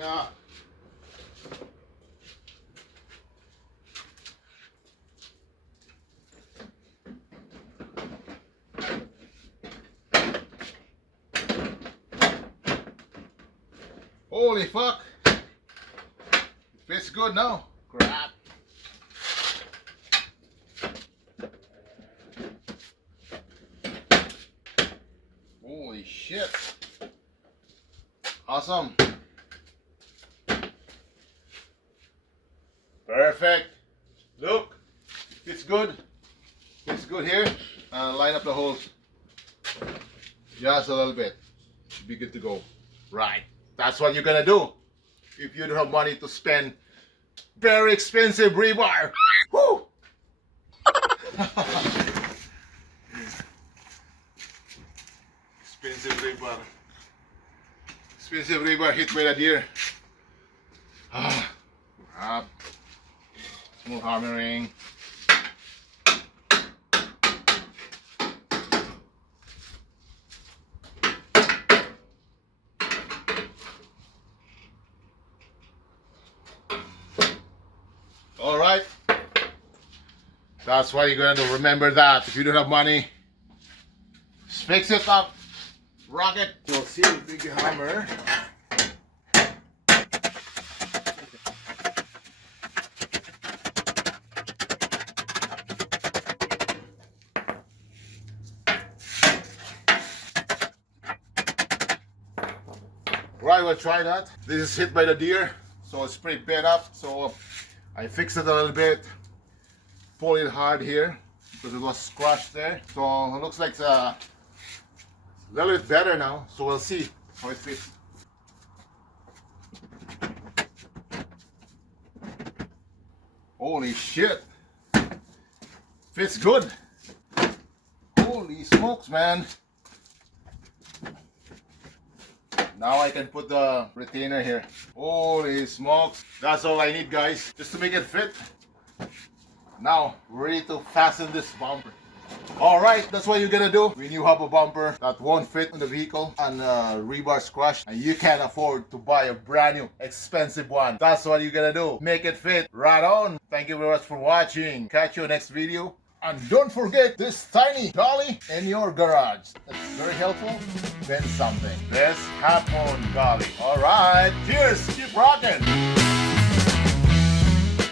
Yeah. Holy fuck. It fits good now. Crap. Holy shit. Awesome. Perfect. Look. Fits good. Fits good here. Line up the holes. Just a little bit. Should be good to go. Right. That's what you're gonna do if you don't have money to spend very expensive rebar. Woo! Expensive rebar. Expensive rebar hit by the deer. Up. Smooth hammering. All right. That's why you're going to remember that. If you don't have money, just fix it up. Rock it. You'll see the big hammer. Right, we'll try that. This is hit by the deer, so it's pretty bent up. So I fixed it a little bit, pull it hard here because it was crushed there. So it looks like it's a little bit better now. So we'll see how it fits. Holy shit, fits good. Holy smokes, man. Now I can put the retainer here. Holy smokes. That's all I need, guys, just to make it fit. Now, we're ready to fasten this bumper. Alright, that's what you're gonna do when you have a bumper that won't fit in the vehicle and rebar's crushed and you can't afford to buy a brand new expensive one. That's what you're gonna do. Make it fit. Right on. Thank you very much for watching. Catch you next video. And don't forget this tiny dolly in your garage. It's very helpful. Then something. This half-moon dolly. Alright. Cheers. Keep rocking.